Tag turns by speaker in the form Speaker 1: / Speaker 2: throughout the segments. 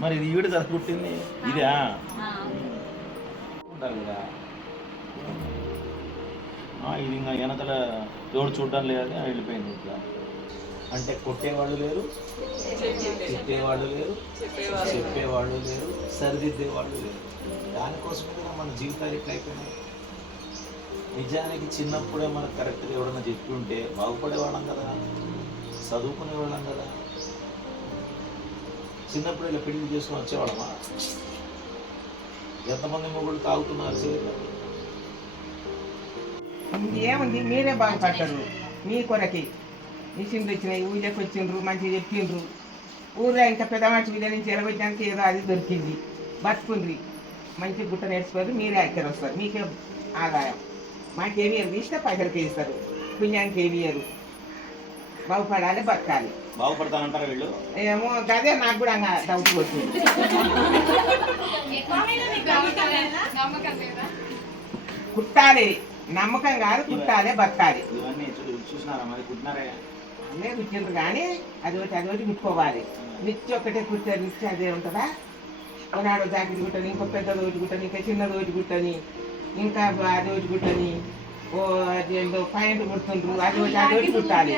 Speaker 1: మరి ఇది ఈవిడ పుట్టింది? ఇదా? ఉంటారు కదా. ఇది ఇంకా వెనకల ఎవడు చూడడం లేదని వెళ్ళిపోయింది ఇట్లా. అంటే కొట్టేవాళ్ళు లేరు తిట్టేవాళ్ళు లేరు చెప్పేవాళ్ళు లేరు సరిదిద్దేవాళ్ళు లేరు. దానికోసమే కదా మన జీవితాలు ఎట్లా అయిపోయినాయి. నిజానికి చిన్నప్పుడే మనకు కరెక్ట్గా ఎవడన్నా చెప్పి ఉంటే బాగుపడేవాళ్ళం కదా చదువుకునేవాళ్ళం కదా. చిన్నప్పుడు ఇలా పెళ్ళి చేసుకుని వచ్చేవాళ్ళమా? ఎంతమంది మొగుడు తాగుతున్నారు
Speaker 2: ఏముంది? మీరే బాగుపడ్డారు మీ కొరకి. మిషన్లు వచ్చినాయి ఊళ్ళకి వచ్చిండ్రు మంచిగా చెప్పిండ్రు ఊళ్ళో ఇంకా పెద్ద మనిషి మీద నుంచి ఎలవచ్చానికి ఏదో అది దొరికింది. బతుకుండ్రి. మంచి గుట్ట నేర్చుకోరు మీరే అక్కడ వస్తారు. మీకే ఆదాయం. మాకేమి ఇవ్వరు ఇష్ట పైసలకి ఇస్తారు. పుణ్యానికి ఏమి ఇయ్యరు. బాగుపడాలి బతకాలి.
Speaker 1: బాగుపడతానంటారా వీళ్ళు?
Speaker 2: ఏమో గదే నాకు కూడా డౌట్ వచ్చింది కుట్టాలి. నమ్మకం కాదు కుట్టాలి బతకాలి.
Speaker 1: ఇవన్నీ చూసినారా మరి? కుట్టినారే.
Speaker 2: అన్నీ కుట్టిండ్రు కానీ అది ఒకటి అది ఒకటి కుట్టుకోవాలి నిత్య ఒకటే కుట్టారు నిత్య అదే ఉంటుందా? ఒకనాడు జాకెట్ కుట్టని ఇంకో పెద్దది ఒకటి కుట్టని ఇంకా చిన్నది ఒకటి కుట్టని ఇంకా అది ఒకటి కుట్టని ఓ అది ఏందో పాయింట్ కుడుతుండ్రు అది ఒకటి అది ఒకటి కుట్టాలి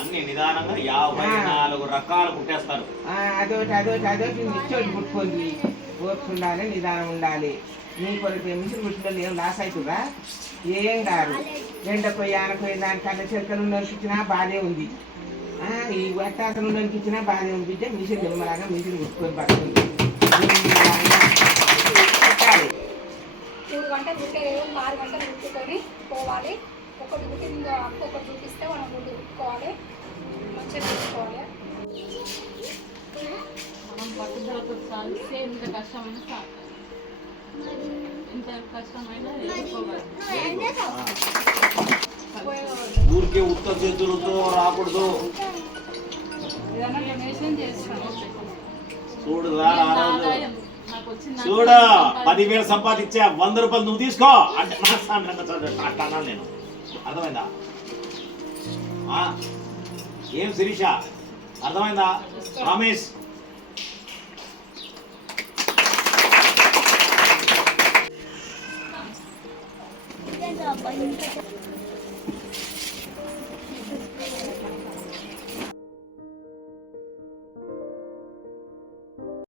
Speaker 1: అన్ని నిదానంగా యాభై
Speaker 2: ఆ.
Speaker 1: నాలుగు రకాలు కుట్టేస్తారు.
Speaker 2: ఆ, అదొకటి అదొకటి అదొకటి నిత్య ఒకటి కుట్టుకోండి ఉండాలి నిదానం ఉండాలి. మీ కొరకు మిషన్ కుట్టులో ఏం లాస్ అవుతుందా? ఏం కాదు. ఎండపోయి ఆనపోయి దానికన్నా చెరుకలు నరికిచ్చినా బాధే ఉంది. ఆ, ఈ వట్టాసలు నరికిచ్చినా బాధే ఉంది. బిడ్డ మిషన్ నిమ్మలాగా మిషన్ కుట్టుకొని పడుతుంది
Speaker 3: మూడు గంటలు కుట్టేది ఆరు గంటలు కుట్టుకొని పోవాలి. ఒకటి కుట్టిందో అప్పు ఒకటి చూపిస్తే మనం ముందు కుట్టుకోవాలి మంచిగా కుట్టుకోవాలి
Speaker 4: మనం పట్టుదలతో సాధిస్తే ఎంత కష్టమైన సాగు. ఎంత కష్టమైన
Speaker 1: ఇంకే ఉత్త చేతులతో రాకూడదు.
Speaker 4: చూడు
Speaker 1: చూడ పదివేలు సంపాదించా వంద రూపాయలు నువ్వు తీసుకో. అంటే నా నేను. అర్థమైందా? ఏం శిరీష? అర్థమైందా? రమేష్? Thank you.